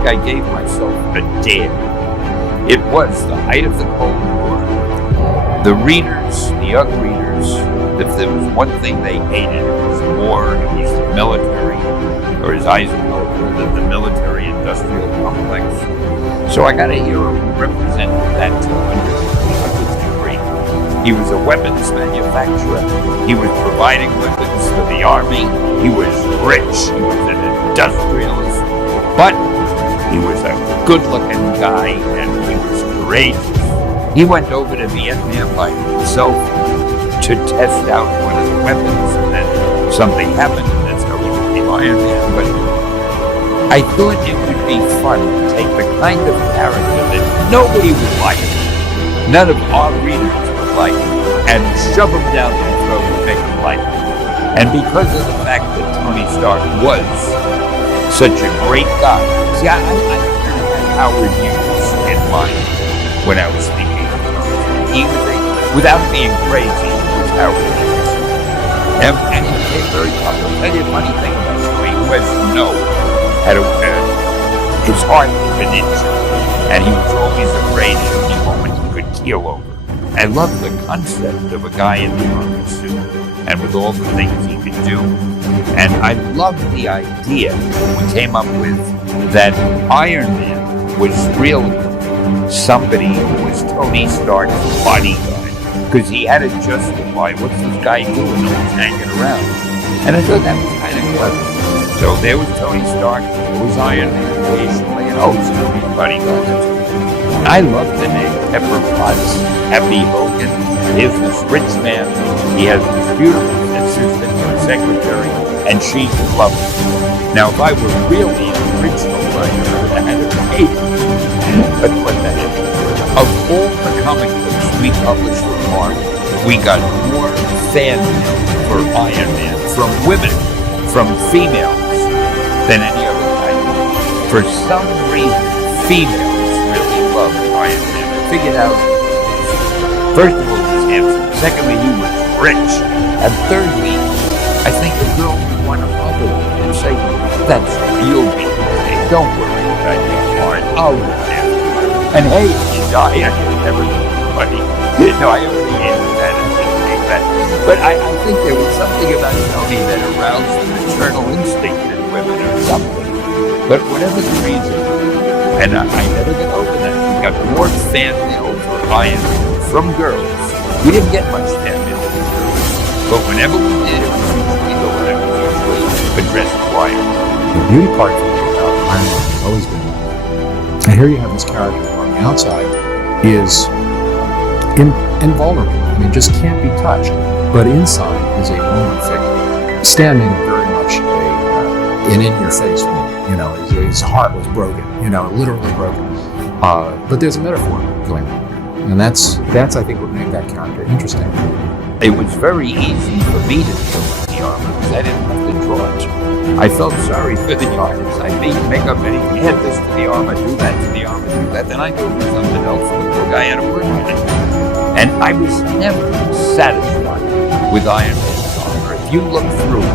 think I gave myself a dare. It was the height of the Cold War. The readers, the young readers, if there was one thing they hated, it was war, it was the military, or as Eisenhower called it, the military-industrial complex. So I got a hero who represented that to 100th degree. He was a weapons manufacturer. He was providing weapons to the army. He was rich. He was an industrialist. But he was a good-looking guy, and he was courageous. He went over to Vietnam by himself to test out one of the weapons, and then something happened, and that's how he became Iron Man. But I thought it would be fun to take the kind of character that nobody would like, none of our readers would like, and shove him down their throat and make him like it. And because of the fact that Tony Stark was such a great guy, see, I had Howard Hughes in mind when I was thinking. He was without being crazy, he was Howard Hughes. And he became very popular. I'll tell you a funny thing about him. He was his heart was an inch, and he was always afraid at any moment he could keel over. I love the concept of a guy in the armor suit, and with all the things he could do. And I love the idea we came up with that Iron Man was really somebody who was Tony Stark's bodyguard, because he had to justify what's this guy doing always hanging around. And I thought that was kind of clever. So there was Tony Stark, there was Iron Man occasionally, and oh, it's Tony's bodyguard. I love the name Pepper Potts, Happy Hogan. Here's this rich man. He has this beautiful assistant or secretary, and she's lovely. Now, if I were really an original writer, I would have had a page. But what the heck? Of all the comic books we published with Marvel, we got more fan mail for Iron Man from women, from females, than any other type. For some reason, females really loved Iron Man. I figured out, first of all, he was handsome. Secondly, he was rich. And thirdly, I think the girl would want to bother him and say, that's real big. Don't worry about your heart. I'll look after you. And hey, if you die, I can never know anybody. No, I only added that and didn't take that. But I think there was something about Tony that aroused the maternal instinct in women or something. But whatever the reason, and I never got over that. We got more fan mail for Iron Man from girls. We didn't get much fan mail from girls. But whenever we did, it was usually the one that was usually addressed to Iron Man. The beauty part for me about Iron Man has always been, and here you have this character who on the outside is invulnerable. I mean, just can't be touched. But inside is a woman figure, standing very much an in-your-face woman. You know, his heart was broken. You know, literally broken. But there's a metaphor going on there, and that's I think what made that character interesting. It was very easy for me to deal with the armor because I didn't have to draw it. I felt sorry for the artists. I make up anything. Add this to the armor, do that to the armor, do that. Then I go do something else with the book. I had to work on it. And I was never satisfied with Iron Man's armor. If you look through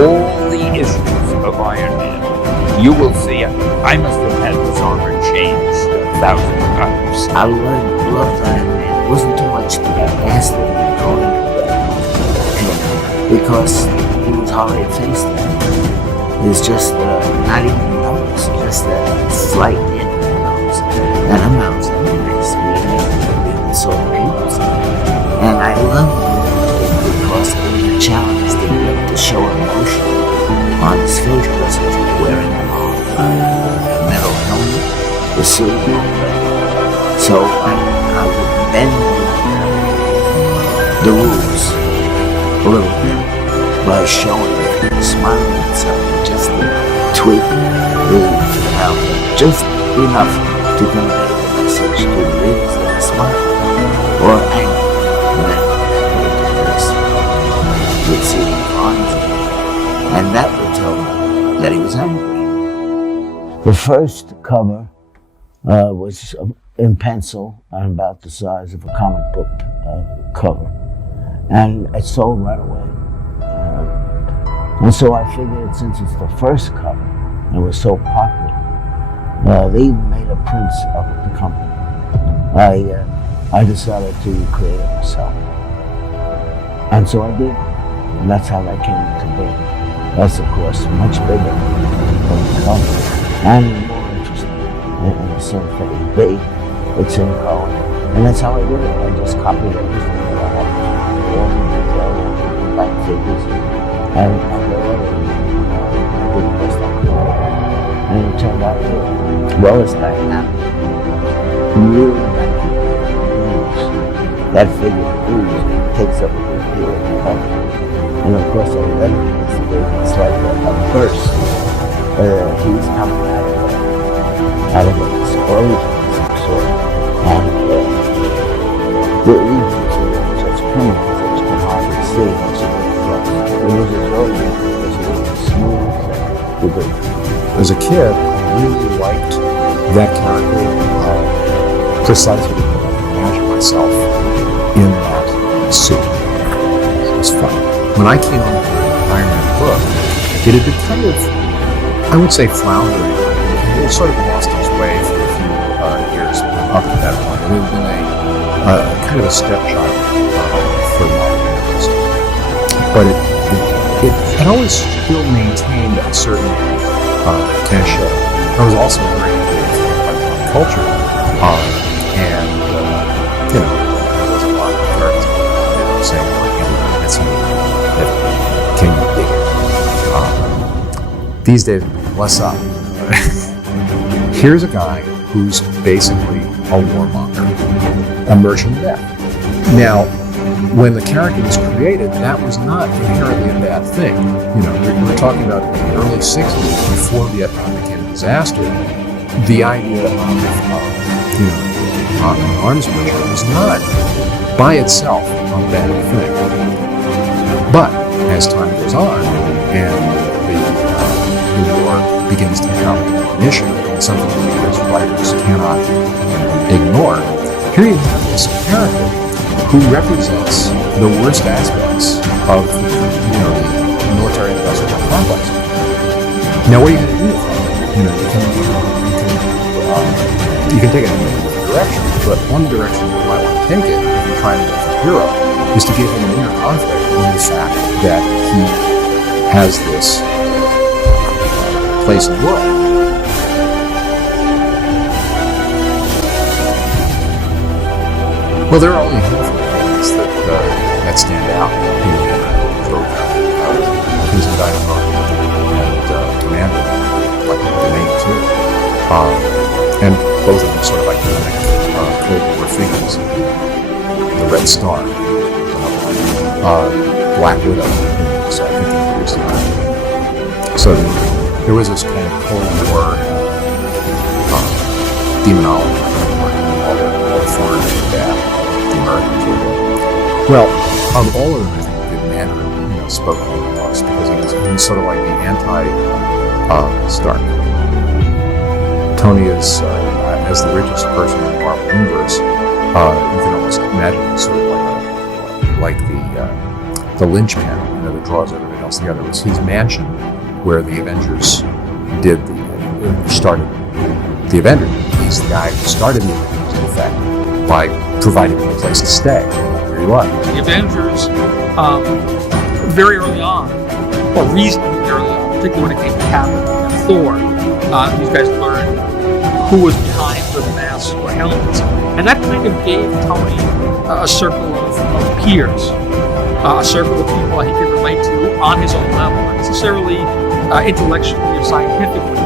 all the issues of Iron Man, you will see I must have had this armor changed 1,000 times. I loved Iron Man. It wasn't too much asked of me going because he was hardly a face then. It's just not even a nose, just a slight hit in the nose. And I'm not nice. We saw the peoples. And I loved it because it was a challenge to him to show emotion on his face because he was wearing a metal helmet, the suit. So I would bend the rules a little bit by showing that he was smiling at something, just a tweak his mouth, just enough to convey the message to the readers that he smiled, or anger, and then would see him arms, and that would tell him that he was angry. The first cover was in pencil and about the size of a comic book cover, and it sold right away. And so I figured since it's the first cover and it was so popular, They even made a prince of the company. I decided to create it myself. And so I did. And that's how that came into being. That's, of course, much bigger than the company. And more interesting in the sense that it's big, it's in color. And that's how I did it. I just copied everything that I had. Back figures. And I did the best I could. And it turned out good. Well, it's dynamic. Really dynamic. That figure takes up a good deal of the company. And of course, at the end, it's like a burst. He's coming out of an explosion of some sort. And the images were such criminals that you can hardly see once you get close. It was a joy because it was a smooth thing to do. As a kid, I really liked that character precisely because I could imagine myself in that suit. It was fun. When I came on the Ironman book, it had been kind of, I would say, floundering. It had sort of lost its way for a few years up to that point. It had been a kind of a stepchild for marvelers. But it had always still maintained a certain cachet. It was also very influenced by pop culture. And, there was a lot of characters saying, that's can you dig it? These days, less up. Here's a guy who's basically a warmonger, a merchant of death. Now, when the character was created, that was not inherently a bad thing. We're talking about the early 60s, before Vietnam became a disaster. The idea of, an arms merchant was not, by itself, a bad thing. But as time goes on, and the war begins to become an issue, and something that we as writers cannot ignore, here you have this character who represents the worst aspects of the military-industrial complex. Now, what are you going to do with that? You can take it in a different direction, but one direction you might want to take it if you're trying to make a hero is to give him an inner conflict over the fact that he has this place in the world. Well, there are only a handful of things that stand out. Crimson Dynamo and Commander, like the name too. And both of them sort of iconic Cold War figures. The Red Star, Black Widow, so I think they produced that. So there was this kind of Cold War demonology, all the foreign and bad, the American kid. Well, of all of them, I think the Mandarin spoke to me the most because he was sort of like the anti-Stark. Tony is, as the richest person in the Marvel universe, you can almost imagine him sort of like the linchpin, that draws everything else together. It was his mansion where the Avengers started the Avengers. He's the guy who started the Avengers, in effect, by providing them a place to stay. Here you are. The Avengers, very early on, or reasonably early on, particularly when it came to Captain and Thor, these guys learned who was behind the masks or helmets. And that kind of gave Tony a circle of peers, a circle of people he could relate to on his own level, not necessarily intellectually or scientifically.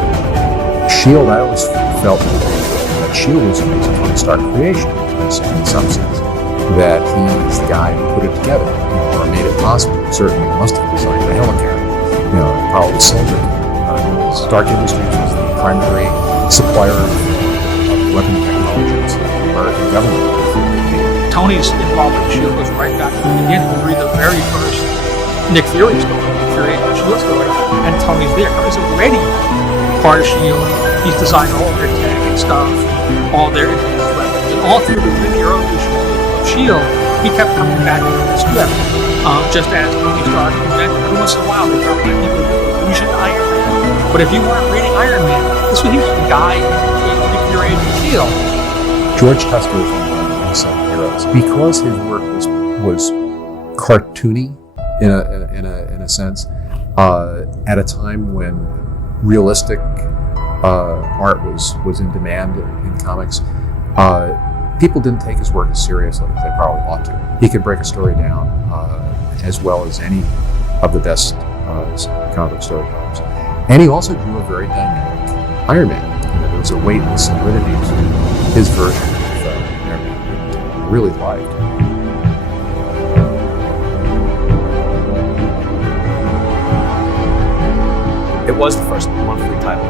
S.H.I.E.L.D., I always felt that S.H.I.E.L.D. was a Tony Stark creation in some sense. That he's the guy who put it together, or made it possible. Certainly must have designed the helicarrier, probably sold it. Stark Industries was the primary supplier of weapon technology to the American government. Tony's involvement in S.H.I.E.L.D. goes right back to the beginning. You read the very first Nick Fury story, Fury and S.H.I.E.L.D. story, and Tony's there. Tony's already part of S.H.I.E.L.D. He's designed all their tech and stuff, all their advanced weapons, and all through the really early issues of S.H.I.E.L.D., he kept coming back to the script. Just as Tony Stark invented, every once in a while they throw in the illusion Iron Man. But if you weren't reading Iron Man, This was he was the guy in the Fury Age Steel. George Custer is one of my unsung heroes because his work was cartoony in a sense at a time when realistic art was in demand in comics. People didn't take his work as seriously as they probably ought to. He could break a story down as well as any of the best comic storytellers. And he also drew a very dynamic Iron Man. There was a weight and solidity to his version of Iron Man that I really liked. It was the first monthly title.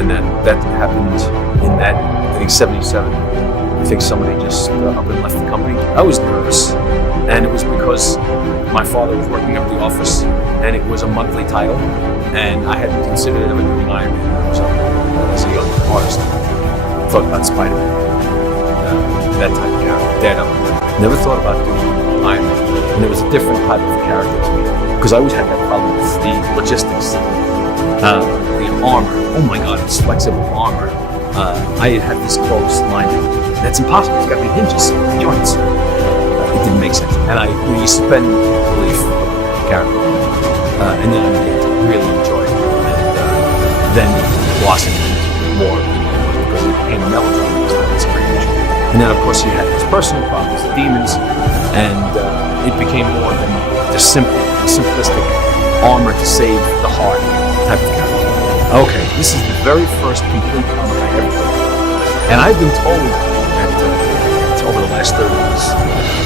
And that happened in that, I think, 77. I think somebody just up and left the company. I was nervous, and it was because my father was working up the office, and it was a monthly title, and I hadn't considered ever doing Iron Man. So as a young artist, I thought about Spider-Man, that type of character, Daredevil. Never thought about doing Iron Man, and it was a different type of character to me, because I always had that problem with the logistics. The armor, oh my god, it's flexible armor. I had this close line. That's impossible. It's got to be hinges, joints. It didn't make sense. And we spend belief character, and then I began to really enjoy it, and then blossomed into more because it became a melodrama. It's strange. And then, of course, he had his personal problems, the demons, and it became more than just simplistic armor to save the heart type of character. Okay, this is the very first complete comic I ever read. And I've been told that over the last 30 years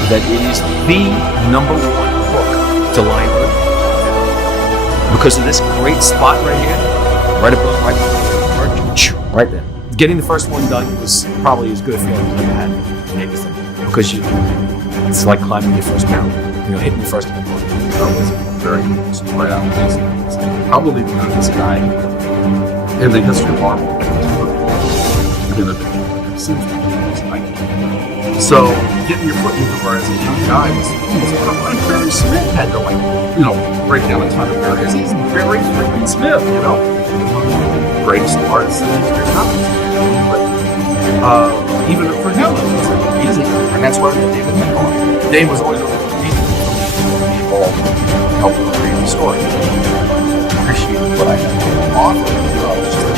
that it is the #1 book to line up because of this great spot right here, right above, right there. Getting the first one done was probably as good a feeling as I've had in anything, because it's like climbing your first mountain, hitting the first one. I was very right out of this. Probably the youngest guy in the history of Marvel. So getting your foot in the door as a young guy was what Barry Smith had to break down a ton of barriers. He's Barry freaking Smith, greatest artist in the history of comics. But even for him, it was easy, and that's why David Nichols. Dave was always involved in helping create the story. Appreciated what I had to offer. I was just a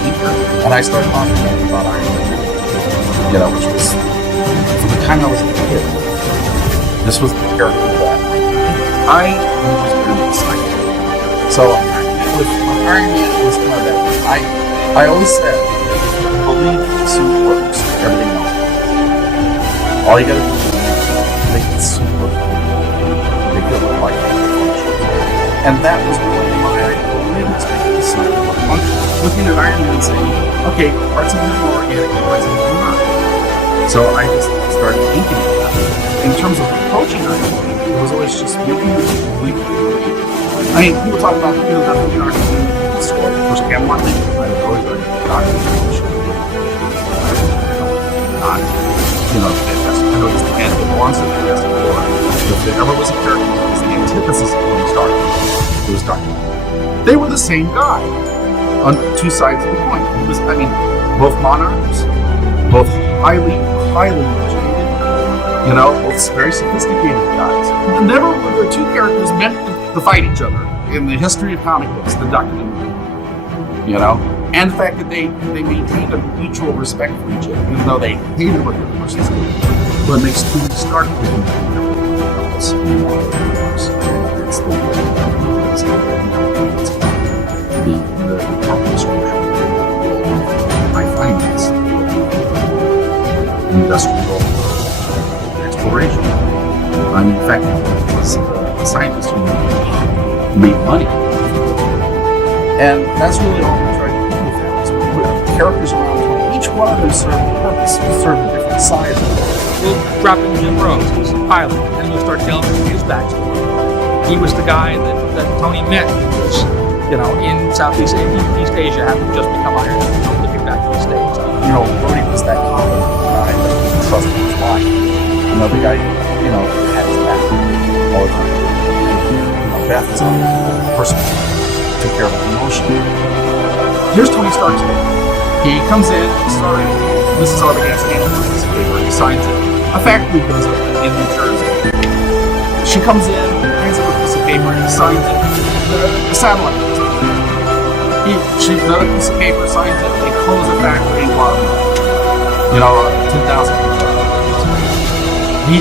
teacher, and I started talking about Iron Man, which was from the time I was a kid. This was the character that I was really excited. So with Iron Man, it was kind of that. I always said, believe the suit works, everything else. All you gotta do is make the suit look cool. Make it look like it functions. And that was one of my ideas, making the suit look functional. Looking at Iron Man and saying, okay, parts of him are organic, parts of him are not. So I just started thinking about that. In terms of approaching Iron Man, it was always just making it completely believe. I mean, people talk about, the Arkham story. Of course, Cam Martin, I was always like, Doctor Strange. Not, fantastic. I know he's the end of the monster fantastic four. If there ever was a character that was the antithesis of Tony Stark, it was Doctor. They were the same guy on two sides of the coin. He was, both monarchs, both highly educated, both very sophisticated guys. And never were the two characters meant to fight each other in the history of comic books, the documentary. And the fact that they maintained a mutual respect for each other, even though they hated what the other person's doing. What makes Tony Stark different than everyone else in the universe? It's the proper structure, high finance, industrial exploration. In fact, it was a scientist who made money. And that's really all we tried to do with that. Is we put characters around them. Each one of them served a purpose, served a different side of it. We'll drop in Jim Rose, who's the pilot, and we'll start delving into his backstory. He was the guy that Tony met, was, in Southeast Asia, having just become Iron Man, looking back to the States. Brody was that common guy that trusted his life. The guy, had his back all the time. Beth is a person take care of my emotion. Here's Tony Stark's name. He comes in, this is all the gas can on a piece of paper, he signs it. A factory goes up in New Jersey. She comes in, hands him a piece of paper, and he signs it. The satellite goes up. She's another piece of paper, signs it, they close the factory in Guatemala. 10,000 people. He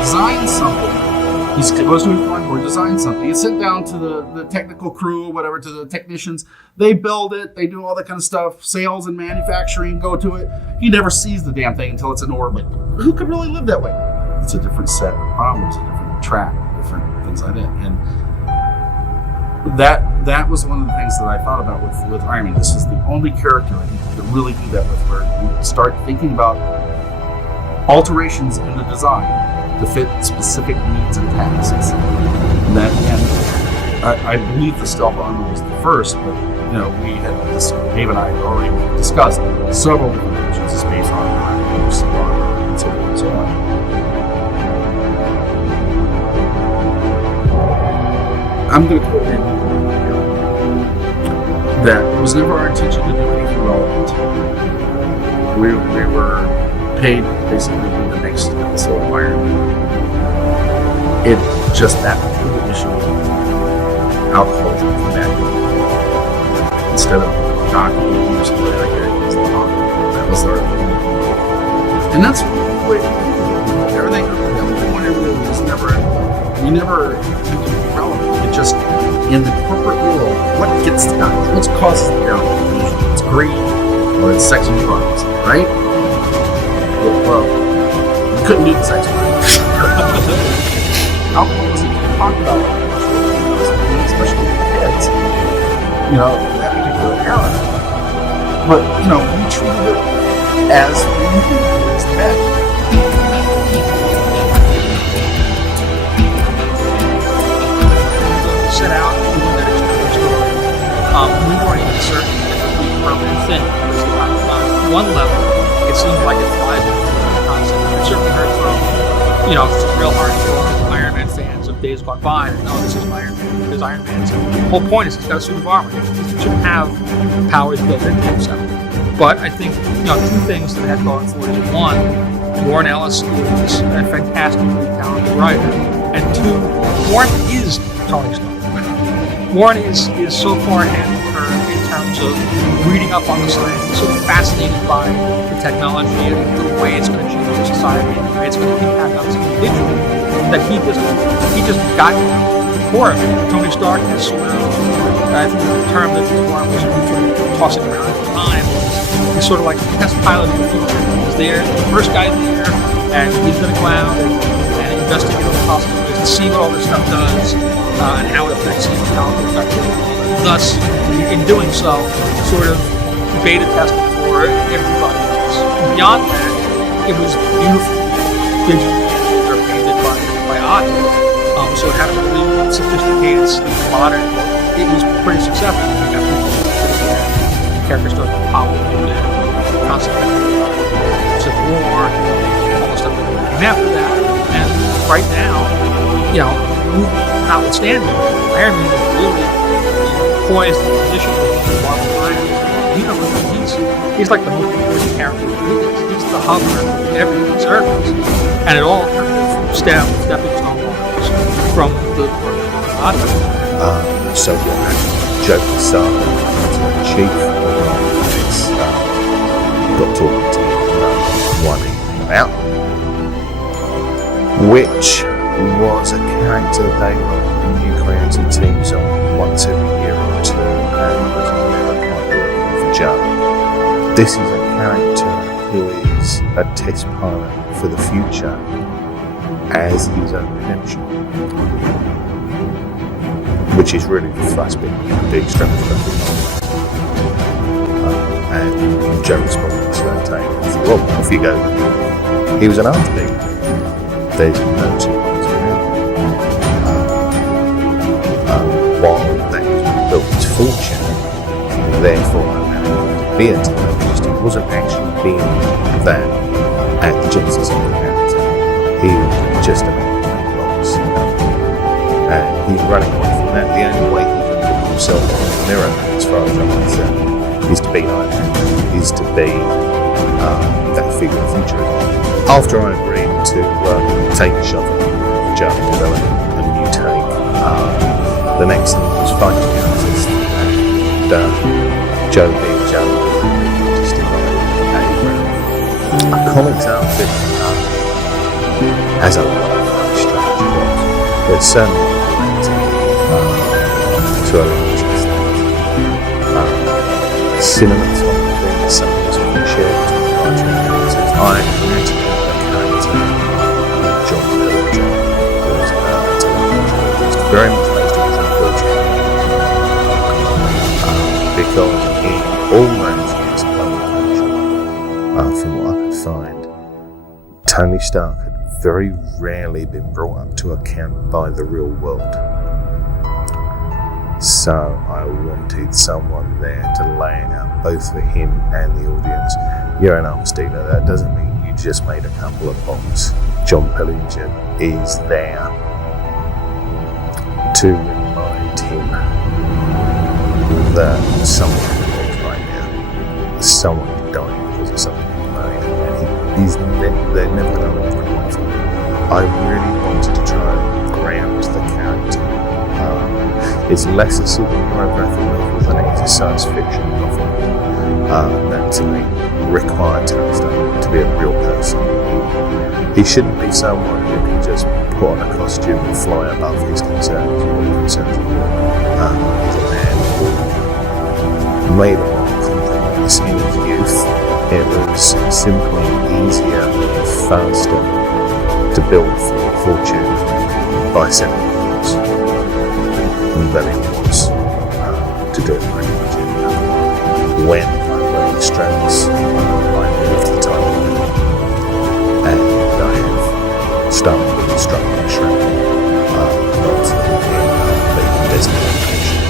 designs something. He goes to his drawing board, designs something. He sits down to the technical crew, whatever, to the technicians. They build it. They do all that kind of stuff. Sales and manufacturing go to it. He never sees the damn thing until it's in orbit. Who could really live that way? It's a different set of problems, a different track, different things like that. And that was one of the things that I thought about with Iron Man. This is the only character I think you could really do that with, where you start thinking about alterations in the design to fit specific needs and tasks. And I believe the stealth armor was the first, but Dave and I had already discussed several different versions of space armor, sea armor, and so on and so on. I'm going to quote him that it was never our intention to do anything relevant. We were paid basically to do the next episode of Ironman. It just that initial alcohol from that instead of jockey or something like that. That was our thing. And that's the way everything was never. We never think relevant. It just in the corporate world, what gets the guys? What causes the error? It's greed or it's sex and drugs, right? Well, you couldn't do the sex and drugs. Alcohol wasn't even talked about, especially with kids. That particular era. But we treated it as men. Set out and do that external story. We weren't even certain if it would be a permanent thing. Because on one level, it seems like it flies with the concept. I've certainly heard from, some real hardcore Iron Man fans of days gone by. No, this is Iron Man. Because Iron Man's the whole point is he's got a suit of armor. He should have powers built into himself. But I think, two things that had going for it. One, Warren Ellis is a fantastically talented writer. And two, Warren is Tony Stark. Warren is so far ahead of her in terms of reading up on the science. He's so fascinated by the technology and the way it's going to change society and the way it's going to impact on this individual that he just got to the core of it. Tony Stark is sort of, I think the term that Warren was sort of tossing around at the time, he's sort of like the test pilot of the future. He's there, the first guy there, and he's going to go out and investigate all the possibilities and see what all this stuff does. And how it affects him, how it affects him. Thus, in doing so, sort of beta tested for everybody else. Beyond that, it was beautifully digitally or painted by art. So it had a really sophisticated, modern look. It was pretty successful. We got people the characters started to pop a little bit. Consequently, Civil War, almost everything that came after that. And right now, notwithstanding, Iron Man is really poised in the position of the Marvel universe. He's like the most important character there is. He's the hub of everything service. And it all kind of stepping stone lines from the audience. So you had Joker Star, Chief, got talking to me about one evening about, which was a character they were new created teams on once every year or two, and was never quite working for Joe. This is a character who is a test pilot for the future as his own redemption, which is really the thrust big strength of the and Joe responded to that take and said, well, off you go. He was an arms dealer. There's no two ways around it. While that was built his fortune, therefore to be a technologist, he wasn't actually being that at the genesis of the character. He was just a man blocks. And he's running away from that. The only way he can himself in the mirror, as far as I'm concerned, is to be Ironman, is to be that figure of future. After I agreed to take a shot at Joe and develop a new take, the next thing was finding the artist, and Joe being Joe, just a comics outfit has a lot of very strange plots. There's certainly to a large extent. Cinematography is something that's been shared between larger characters. I created a character called John Pilger, who is a television. It's very much based on John Pilger. Because in all those years of publication, from what I could find, Tony Stark had very rarely been brought up to account by the real world. So I wanted someone there to lay it out both for him and the audience. You're an arms dealer, that doesn't mean you just made a couple of bombs. John Pillinger is there to remind him that someone is dead right now. Someone is dying because of something he made, and they're never going to look for him. I really wanted to try and ground the character. It's less a superhero graphic novel than it is a science fiction novel that to me required Tony Stark to be a real person. He shouldn't be someone who can just put on a costume and fly above his concerns or concerns. He's a man who made a lot of compromise in his youth. It was simply easier and faster to build a fortune by selling goods than it was to do it pretty much anything. When I went extremes, I moved the time and I have started with structural shrimp, not the destination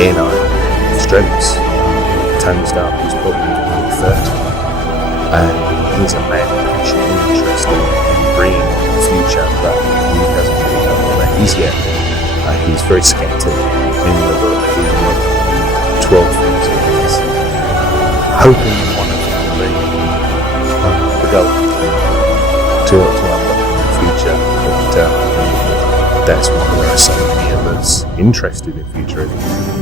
in Ironman extremes. Tony Stark was probably 30, and he's a man passionately interested in bringing the future, but he doesn't really know what that is yet. He's very skeptic in the book. He's got 12 things he is hoping one of them will be the goal to unlock the future. But that's why there are so many of us interested in future.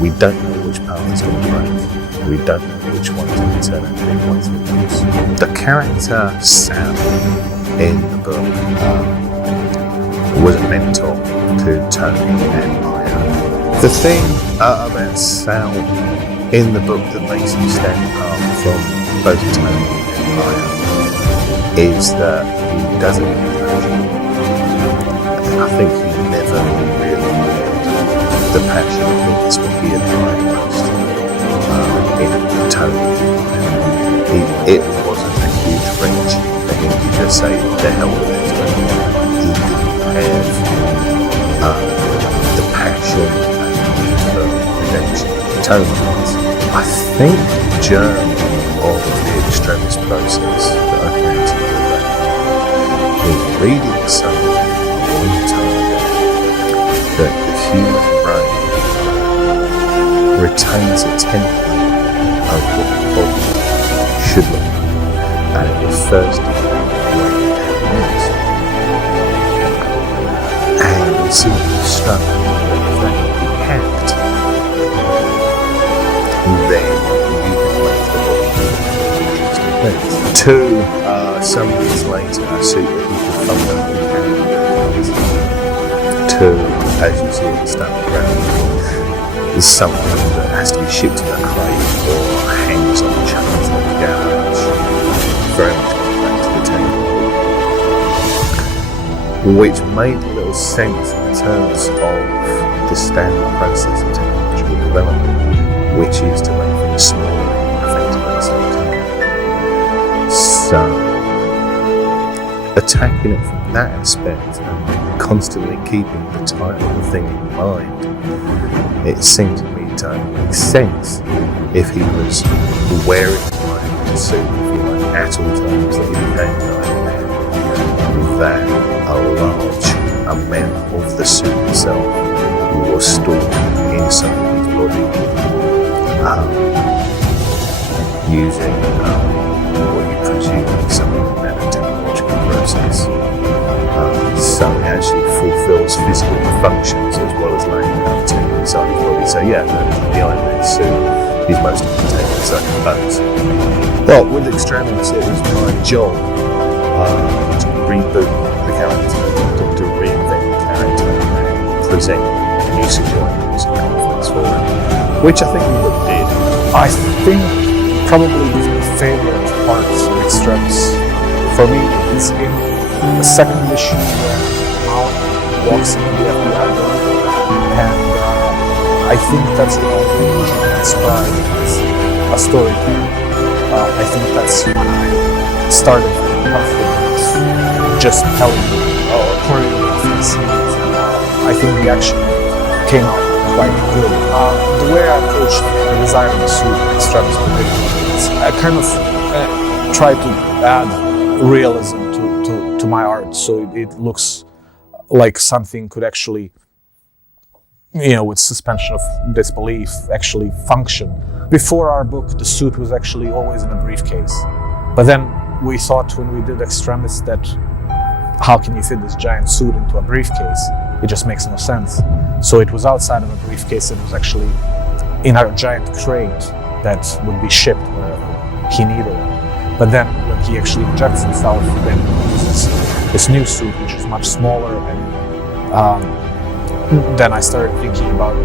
We don't know which path is going to break. We don't know which one's going to turn out to be one of those. The character Sam in the book was a mentor to Tony and Maya. The thing about Sal in the book that makes him stand apart from both Tony and Maya is that he doesn't have passion. I think he never really had the passion I think that's what he admired most in Tony. It wasn't a huge wrench for him to just say, the hell with it. He didn't have the passion for redemption. Tony, I think the germ of the extremist process that I created was reading something a long time ago that the human brain retains a template of what the body should look like, and it refers to the way it moves. And we seem to be struck with that hacked, and then you can make the body interesting. Some years later, I see that people fundamentally as you see in the standard ground, is something that has to be shipped in a crate or hangs on chains in the garage. Very much going back to the technical, which made little sense in terms of the standard process of technological development, which is to make things smaller and effective at the same time. So, attacking it from that aspect and constantly keeping the title of the thing in mind, it seemed to me to only make sense if he was wearing the Ironman suit, if you like, at all times that he became an Ironman, that a large amount of the suit itself was stored inside his body using what you presume is some nanotechnological process. So it actually fulfills physical functions as well as laying down tech inside his body. So yeah, the Iron Man suit is mostly contained inside components. Well, with Extremis, it was my job to reboot the character, to reinvent the character and present new situations and conflicts for him, which I think we both did. I think probably the favorite parts of Extremis for me is in the second issue where Mal walks into the FBI building, and I think that's what I usually describe as a storyteller. I think that's when I started feeling comfortable with just telling or choreographing scenes. I think the action came out quite good. The way I approached the design of the suit in Extremis particularly is I kind of try to add realism to my art, so it looks like something could actually, with suspension of disbelief, actually function. Before our book, the suit was actually always in a briefcase. But then we thought when we did Extremis that how can you fit this giant suit into a briefcase? It just makes no sense. So it was outside of a briefcase, it was actually in a giant crate that would be shipped wherever he needed it. But then when he actually injects himself, then he uses this new suit, which is much smaller. And then I started thinking about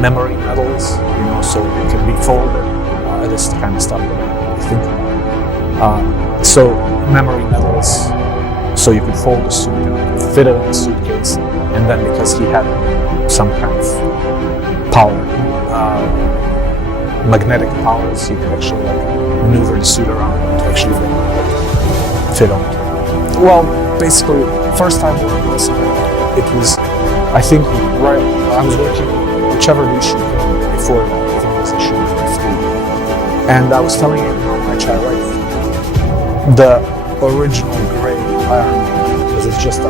memory medals, so it can be folded. This is the kind of stuff that I think about. So memory medals, so you could fold the suit and fit it in the suitcase. And then because he had some kind of power, magnetic powers, he could actually maneuver the suit around to actually fit on it. Well, basically, first time we were listening, it was, I think, right, I was working whichever issue before that, I think it was issue 3. And I was telling him how much I liked the original gray Ironman, because it's just a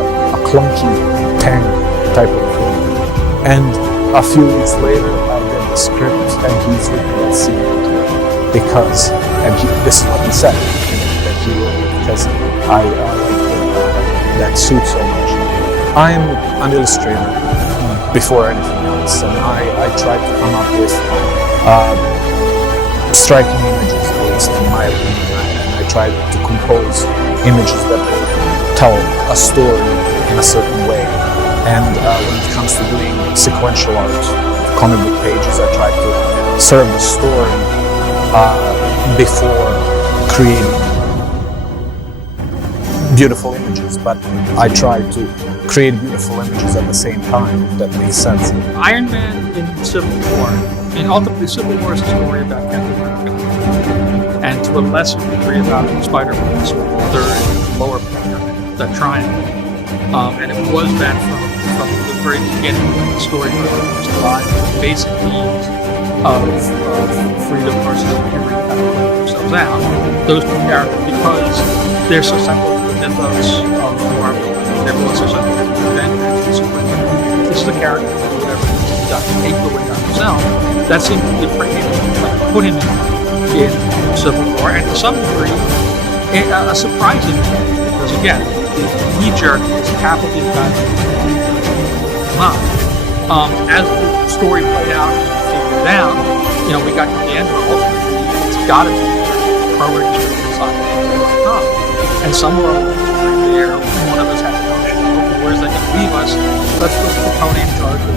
clunky tank type of thing. And a few weeks later, I read the script and he's written that scene because, and this is what he said, that he wrote it because I like that suit so much. I'm an illustrator before anything else, and I try to come up with striking images, at least in my opinion, and I try to compose images that will tell a story in a certain way. And when it comes to doing sequential art, comic book pages, I try to serve the story before creating beautiful images, but I try to create beautiful images at the same time, if that makes sense. Iron Man in Civil War, ultimately Civil War is a story about Captain America, and to a lesser degree about Spider-Man, sort of the third lower planet, that triangle. And it was that from the very beginning when the story was alive, the basic needs of freedom versus security kind of play themselves out. Those two characters, because they're so central to the mythos of Marvel, they're both so central to the avengers. This is a character who whatever he's done, take the way on himself. That seemed to be pretty put him in Civil War, and to some degree, a surprising thing, because again, the knee-jerk is half of the as the story played out and figured it out, we got to the end where ultimately it's got to be pro-registry inside of and somewhere along there, one of us has to know, where's that going to leave us? Let's put Tony in charge of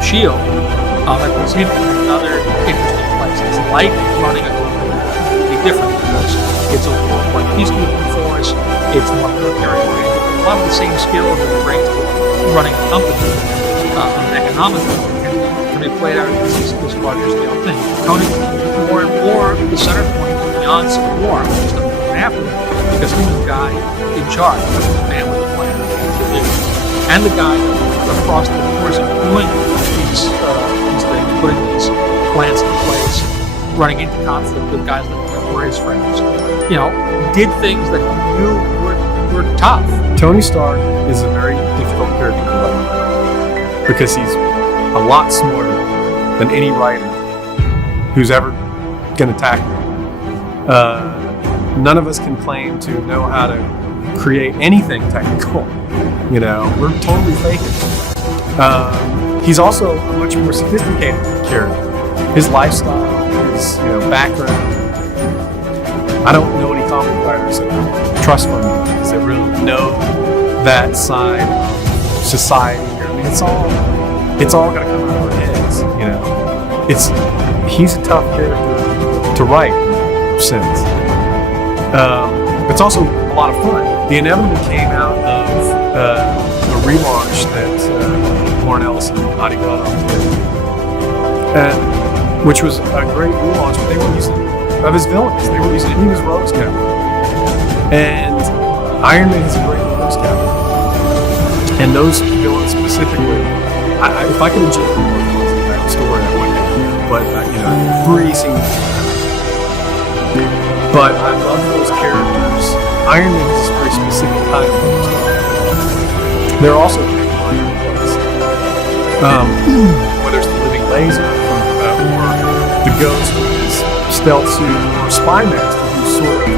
S.H.I.E.L.D. That puts him in another interesting place. It's like running a company completely different because it's a more peacekeeping force, it's more military oriented. A lot of the same skills that it brings to running a company economically can be played out in this larger scale thing. Tony more and more the center point beyond Civil War, just after that, because he was the guy in charge, the man with the plan, and the guy across the course of doing these things, putting these plans in place, running into conflict with guys that were his friends, did things that he knew were tough. Tony Stark is a very difficult character to write because he's a lot smarter than any writer who's ever going to tackle it. None of us can claim to know how to create anything technical. We're totally faking. He's also a much more sophisticated character. His lifestyle, his background. I don't know any comic writers that trust fund movies that really know that side of society. It's all got to come out of our heads. He's a tough character to write in a sense. It's also a lot of fun. The Inevitable came out of a relaunch that Lauren Ellis and Adi Godoff did, which was a great relaunch, but they were using of his villains. They were using he was Rogue's Captain. And Iron Man is a great Rogue's Captain. And those villains specifically, if I could inject more villains in that story, I would have. But 3 seems. But I love those characters. Iron Man is a very specific kind of Rogue's Captain. There are also Iron villains. Whether it's the living laser or the ghost with his stealth suit, or Spy Master, who's sort of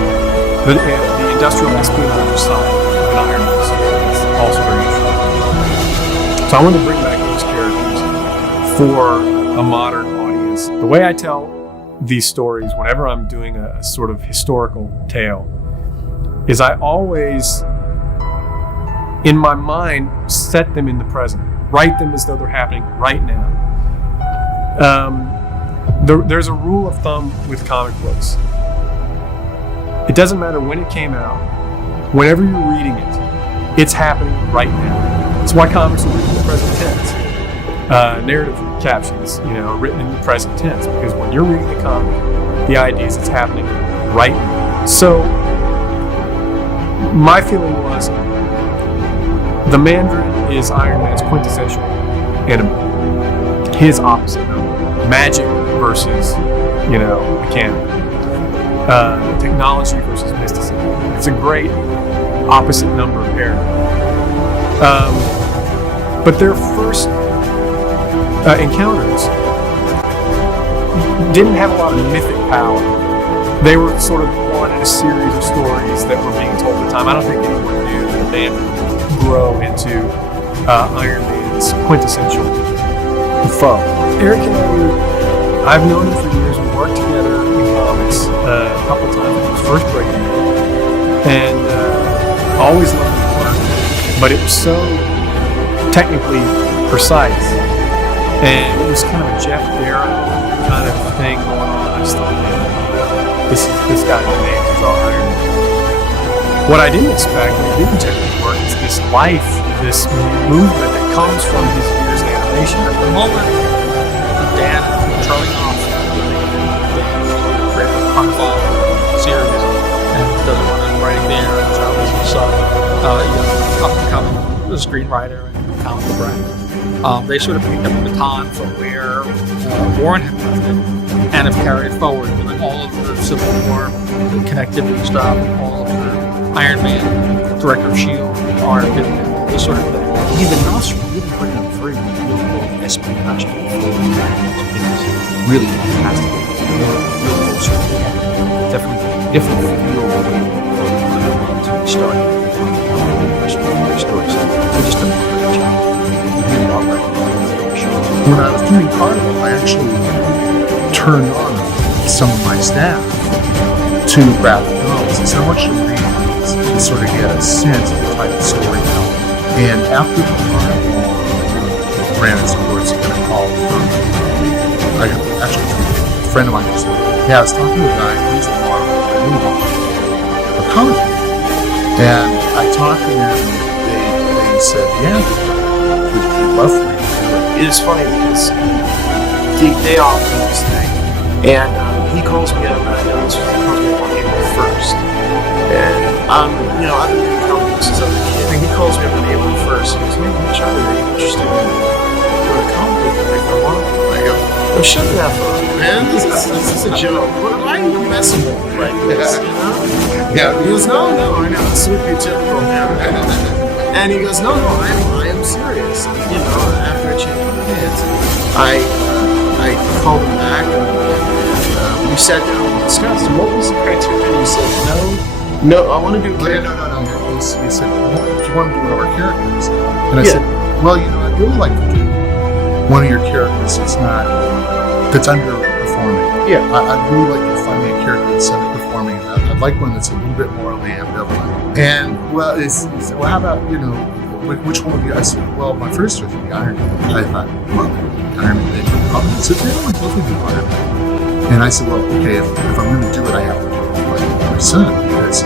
the industrial espionage side of an Iron Man story. It's also very interesting. So I want to bring back those characters for a modern audience. The way I tell these stories, whenever I'm doing a sort of historical tale, is I always, in my mind, set them in the present. Write them as though they're happening right now. There's a rule of thumb with comic books. It doesn't matter when it came out. Whenever you're reading it, it's happening right now. That's why comics are written in the present tense. Narrative captions, written in the present tense, because when you're reading the comic, the idea is it's happening right now. So my feeling was the Mandarin is Iron Man's quintessential enemy. His opposite number. Magic versus, mechanic. Technology versus mysticism. It's a great opposite number pair. But their first encounters didn't have a lot of mythic power. They were sort of one in a series of stories that were being told at the time. I don't think anyone knew that they would grow into Iron Man's quintessential foe. Eric and I've known him for years. We worked together in comics a couple of times when he was first breaking in. And always loved his work, but it was so technically precise. And it was kind of a Jeff Darrow kind of thing going on. I just thought, this guy's name is all Iron Man. What I didn't expect, when it didn't technically work, is this life, this movement that comes from his years in animation. At the moment, Dan and Charlie Hoff created a Carnival series and does a lot of writing there, and Charlie's also up and coming screenwriter and comic book writer. They sort of picked up the baton from where Warren had left it and have carried forward, doing all of the Civil War, the connectivity stuff, all of the Iron Man, Director of S.H.I.E.L.D. arc, and all this sort of thing. Even also really putting up very real espionage really fantastic. Real sort of definitely different feel to start their stories. They just done a great job. Really all right. When I was doing Carnival, I actually turned on some of my staff to graphic novels. I said, I want you to read these and sort of get a sense of the type of storytelling. And after the Carnival, ran its course, going to call actually a friend of mine just said, yeah, I was talking to a guy who's a Marvel, a comic book. And I talked to them, and they said, yeah, we'd love for you to do it. It is funny because they offer this thing, and he calls me up, and I know this was he calls me up on April 1st. And I've been doing comic books since I was a kid, and he calls me up on April 1st. He goes, hey, Charlie, are you interested in doing a comic book for Marvel? I go, oh, shut the F up, man. This is a joke. Why are you messing with me like this, Yeah. He goes, no, I know, this would be typical, man. And he goes, no, I am serious. After a change of my hand. it, I called him back and we sat down and discussed. And what was the criteria? And he said, no, I want to do it. No. He said, well, do you want to do one of our characters? And I said, well, I'd really like to do one of your characters that's underperforming. Yeah. I'd really like to find me a character that's underperforming. I'd like one that's a little bit morally ambivalent. And, well, he said, well, how about, which one would you? I said, well, my first choice would be Iron Man. I thought, well, Iron Man, they said, no, I'd love to do Iron Man. And I said, well, okay, if I'm going to do it, I have to do it with my son, because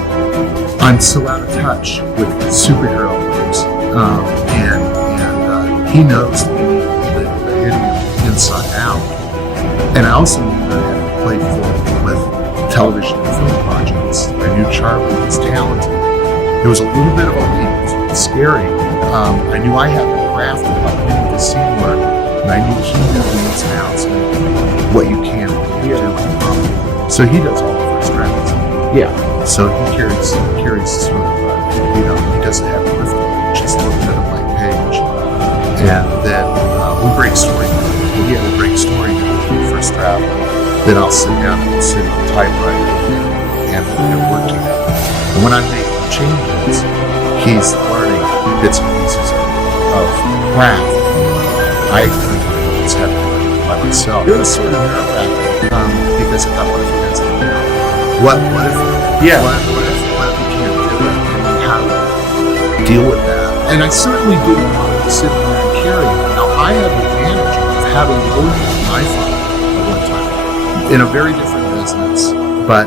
I'm so out of touch with superhero movies. And he knows the idiom inside out. And I also knew that I had played with television and film projects. I knew Charlie was talented. It was a little bit of a leap. It was scary. I knew I had the craft of how to make the scene work, and I knew he knew the ins and outs and what you can and can't do. So he does all the first drafts. Yeah. So he carries sort of, he does the heavy lifting, just looking at a blank page. And then we break story. We'll break story in the first draft. Then I'll sit down and sit on the typewriter and work together. And when I make changes, he's learning bits and pieces of craft. I think it's happening by myself. It was sort of nerve-wracking because I thought, what if he does that? What if he can't do it? And how do you deal with that? And I certainly didn't want to sit there and carry it. Now, I had the advantage of having worked with my father at one time in a very different business, but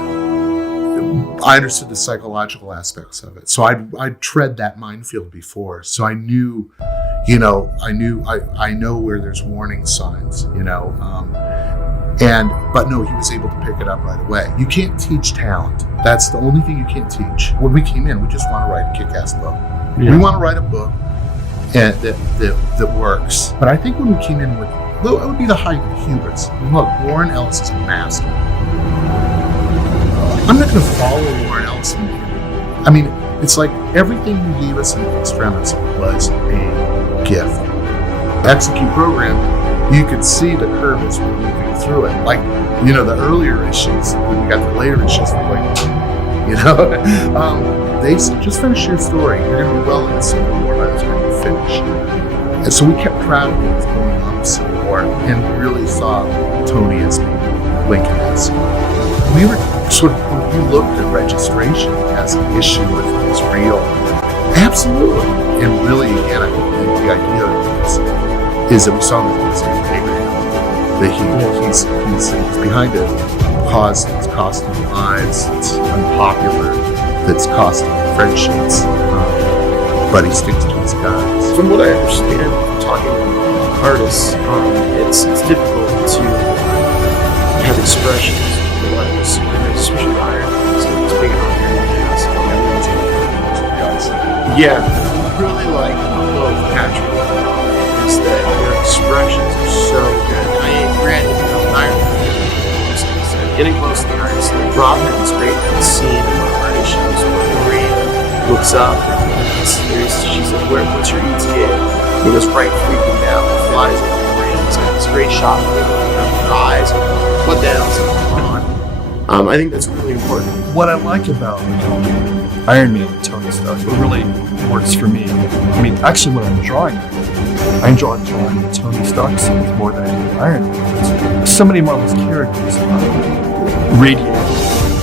I understood the psychological aspects of it. So I'd tread that minefield before. So I knew, I know where there's warning signs, but no, he was able to pick it up right away. You can't teach talent. That's the only thing you can't teach. When we came in, we just want to write a kick-ass book. Yeah. We want to write a book that works. But I think when we came in with, it would be the height of hubris. Look, Warren Ellis is a master. I'm not going to follow Warren Ellis. I mean, it's like everything he gave us in the experiments was a gift. Execute program, you could see the curve as we're moving through it. Like, the earlier issues, when we got the later issues, they said, just finish your story. You're going to be well into Civil War by the time you finish. And so we kept track of what was going on in Civil War, and we really saw Tony as being Lincoln-esque. We were we looked at registration as an issue with his real. Absolutely. And really, again, I think the idea is that we saw him as Abraham. That he's behind a cause that's costing lives, that's unpopular, that's costing friendships, but he sticks to his guns. From what I understand, talking to artists, it's difficult to have expressions for what the superheroes, especially Iron Man, it's big on here. Yeah, really like both Patrick is that their expressions are so good. Granted, Iron Man, getting close to the artist, Robin is great in the scene in one of our issues where Maria looks up and she says, what's your ETA? He goes right freaking down, flies over Maria. It's got this great shot of her eyes, put down, on. I think that's really important. What I like about Iron Man and Tony Stark, what really works for me, actually when I'm drawing, I enjoy drawing Tony Stark scenes more than I do Iron Man. So many Marvel's characters radiate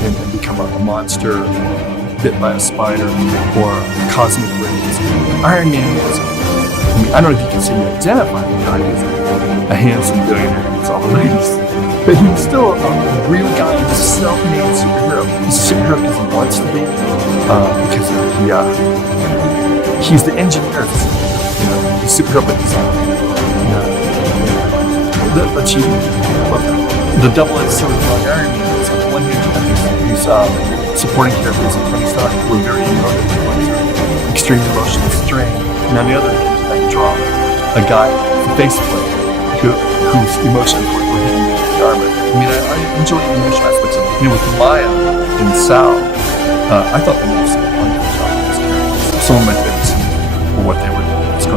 and become a monster bit by a spider or cosmic rays. Iron Man was, I don't know if you can say you identify the guy as a handsome billionaire who gets all the ladies, but he was still a real guy. He was a self-made superhero. He's a superhero because he wants to be, because he's the engineer of the superhero. He's superhero, but he's the achievement. The double-edged sword of Iron Man is on the one hand, he's supporting characters of Tony Stark who are very emotional, extreme emotional strain, and on the other hand, I can draw a guy with a faceplate whose emotions were hidden in the armor. I enjoy the emotional aspects of it. With Maya and Sal, I thought they were some wonderful job with these characters. Some of my favorites were what they were going to do.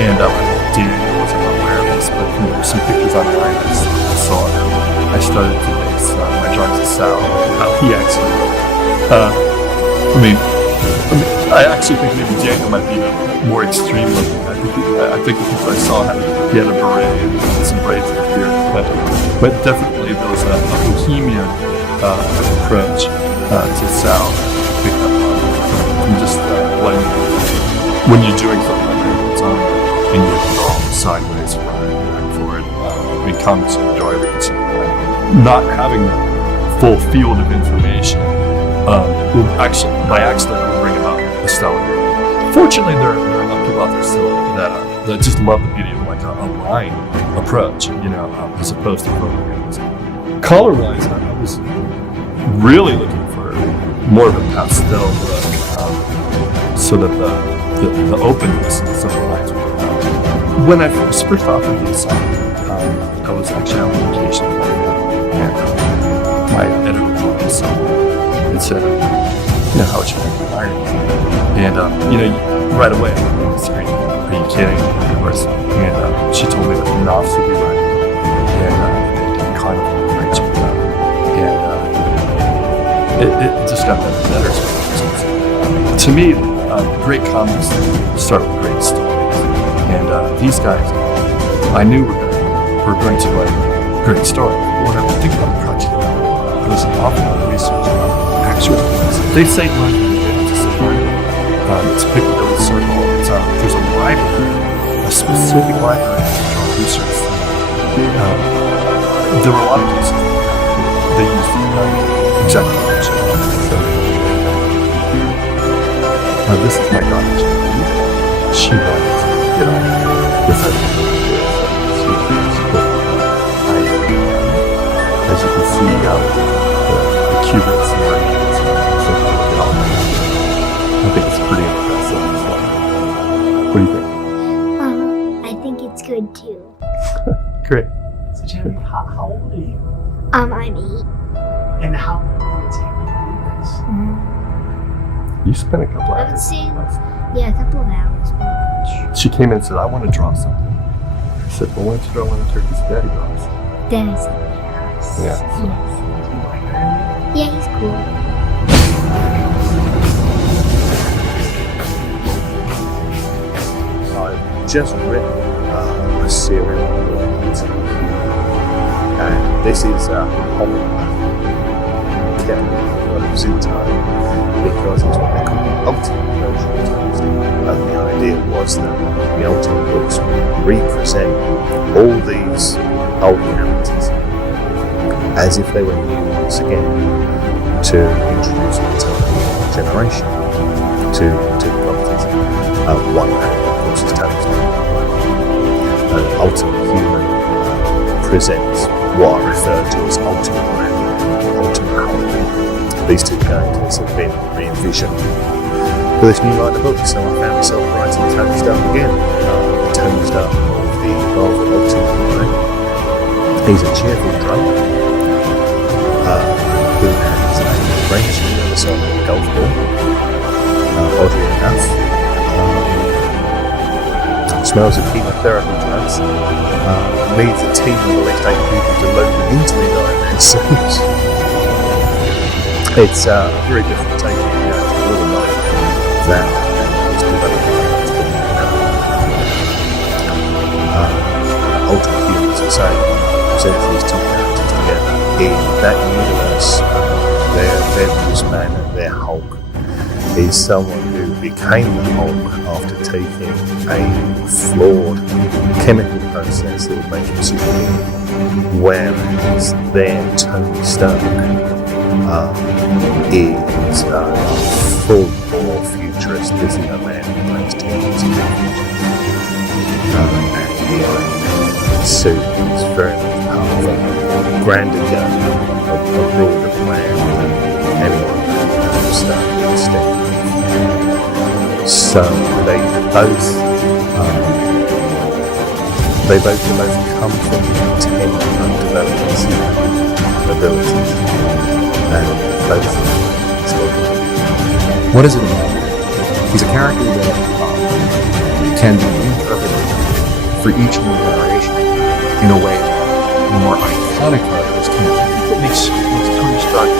And Daniel some pictures online. I saw him. I started to base my drawings of Sal, how he actually looked. I actually think maybe Daniel might be the more extreme looking. I think the picture I saw he had a beret and some braids in his beard. But definitely there was a bohemian approach to Sal. Picked up from just when you're doing something like that, it's on and you have to go sideways back forward. Comics are enjoyable. Not having the full field of information will actually, by accident, will bring about a stellar. Fortunately, there are enough people out there still that just love the beauty of like a line approach, as opposed to photorealism. Color-wise, I was really looking for more of a pastel look, so that the openness and some of the lines would come out. When I first offered the assignment, I was actually on vacation, and my editor told me something. It said, how would you like the Ironman? And, right away, I went on the screen. Are you kidding? Of course. And she told me that the Knopfs would be running, and they did kind of an arrangement with that. And it just got better and better. To me, great comics start with great stories. And these guys, I knew were going to write a great story. When I think about the project, I was often on research about actual things. They say London, to say London. It's Piccadilly Circle. There's a library, a specific library for research. There were a lot of places they used exactly what you this is my daughter. She runs, with her. As you can see, the cubits and rings, I think it's pretty impressive. What do you think? I think it's good too. Great. So Jeremy, how old are you? I'm 8. And how long did it take you to do this? You spent a couple I would hours. say, a couple of hours pretty much. She came in and said, I want to draw something. I said, well, why don't you draw one of Turkey's daddy draws? Then I said yes. Yeah. Yes. Do you like Ironman? Yeah, he's cool. I've just written a serial and this is a whole because it's what they call the ultimate version. And the idea was that the ultimate books would represent all these old characters as if they were new once again, to introduce an entire generation to the properties. One man, of course, is Tony Ultimate Human presents what I refer to as Ultimate Man, Ultimate Hulk. These two characters have been re-envisioned for this new line of books, so I found myself writing Tony Stark again. Tony Stark of the Marvel Ultimate Man. He's a cheerful drunk who has a range on the other side of the golf ball. Oddly enough, smells of chemotherapy drugs, leads a team of at least 8 people to load into the Ironman suits. It's a very different take on the little life that is developed by Ultimate Humans, as I say, presents these two characters together. In that universe, their Bruce Banner, their Hulk, is someone who became the Hulk after taking a flawed chemical process that would make him superhuman, whereas their Tony Stark is full-bore futurist. This is a man who brings technology to the future. And the Ironman suit is very much part of a grander game, a broader plan than anyone can understand. So they both come from intent and development abilities, and both What is it about? He's a character that can be interpreted for each new generation in a way that more iconic writers can. What makes Tony Stark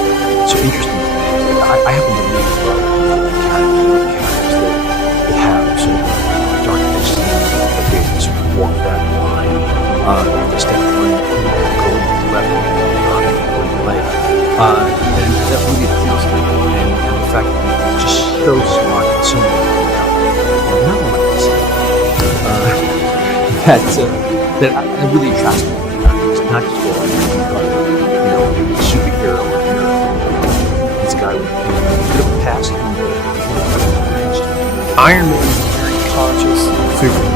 so interesting? I happen to really love the characters that have sort of dark edge to them, that they sort of walk that line, they step through, go left and beyond the right. And that really appeals to me, and the fact that it's just so smart and so not like this. That I really attracts me. It's not just a superhero or hero. It's a guy with a bit of a past. Iron Man is a very conscious figure.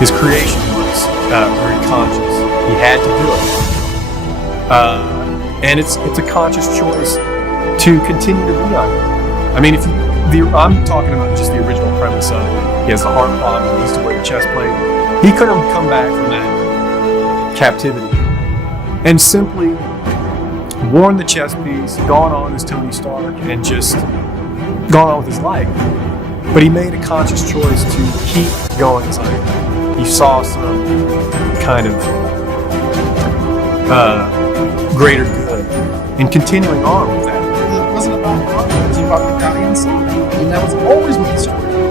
His creation was very conscious. He had to do it, and it's a conscious choice to continue to be Iron Man. I mean, I'm talking about just the original premise of he has a heart problem, he needs to wear the chest plate. He could have come back from that captivity and simply worn the chest piece, gone on as Tony Stark, and just gone on with his life. But he made a conscious choice to keep going as Iron Man. He saw some kind of greater good in continuing on with that. It wasn't about God, it was about the guy inside. And that was always my story.